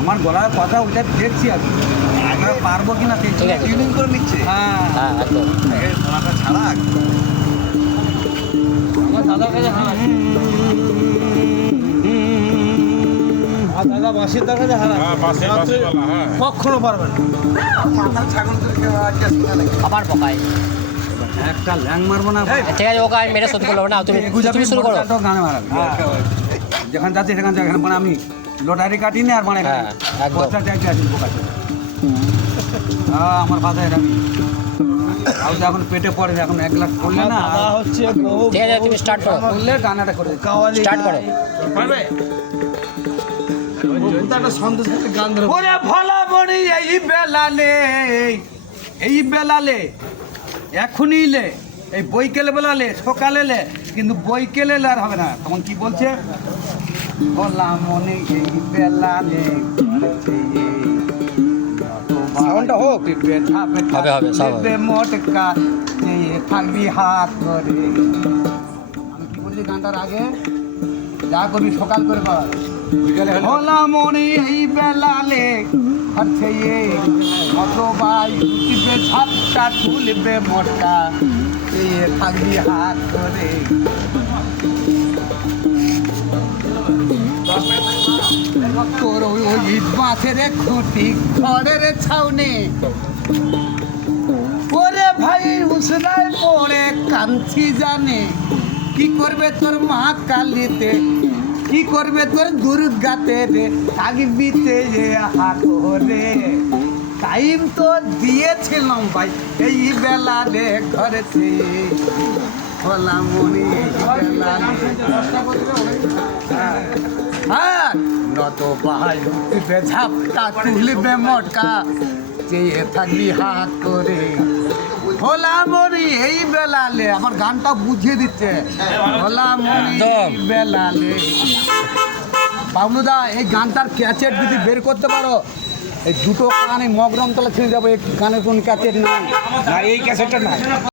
আমার গলার কথা ওইটা দেখছি আর কি। আমরা পারবো কিনা দেখছি। ঠিক আছে। টিউনিং করে নিচ্ছে। হ্যাঁ হ্যাঁ একদম। আগে গলাটা ছাড়া আমার দাদার কাছে হারা দাদা বাসের কাছে হারা কখনো পারবে না। মাথার ছাগল আজকে শোনা লাগে। আবার পকায়। একটা ল্যাং মারবো না ভাই। ঠিক আছে, ওকে আমি মেরে শোধ করবো না, তুমি শুরু করো। গানে মারাবি যেখানে যাচ্ছে সেখানে যেখানে মানে আমি লটারি কাটি না আর মানে হ্যাঁ, একদম। পয়সা চাইতে আসি বোকাতে। আমার বাধা এটা আর এখন পেটে পড়ে এখন 1 লাখ করলে না হচ্ছে ঠিক আছে, তুমি স্টার্ট করো। করলে গানাটা করে স্টার্ট করো। পারবে ওরে ভোলা বড়ি এই বেলালে এখনই লে এই বইকেলে বেলালে সকালে লে কিন্তু বইকেলে আর হবে না। তখন কি বলছে ভোলা মনে এই বেলালে সাউন্ডটা হোক হবে, হবে, সব হবে। মোটকা থাকবি হাত করে। আমি কি বলছি গানটার আগে যা করবি সকাল করে কর ভোলা মনে এই বেলালে হচ্ছে কত ভাই উঠবে ঝাপটা তুলবে মোটকা থাকবি হাত করে। তোর ওই বাঁশের খুঁটি ঘরের ছাউনি ওরে ভাই উসরায় পড়ে কাঞ্চি জানে কি করবে তোর মা কালিতে কি করবে তোর দুর্গাতে রে থাকবিতে যে হাত রে। টাইম তো দিয়েছিলাম ভাই এই বেলা রে ঘরেতে ভোলা মনি হ্যাঁ নত ভাই উঠবে ঝাপটা তুলবে মোটকা চেয়ে থাকবি হাত করে ভোলা মনি এই বেলালে। আমার গানটা বুঝিয়ে দিচ্ছে ভোলা মনি এই বেলালে। বাবলুদা এই গানটার ক্যাচেট যদি বের করতে পারো এই দুটো কানে মগরম তলা ছিঁড়ে যাবো। এই গানের কোন ক্যাচেট নাই, এই ক্যাসেটটা নাই।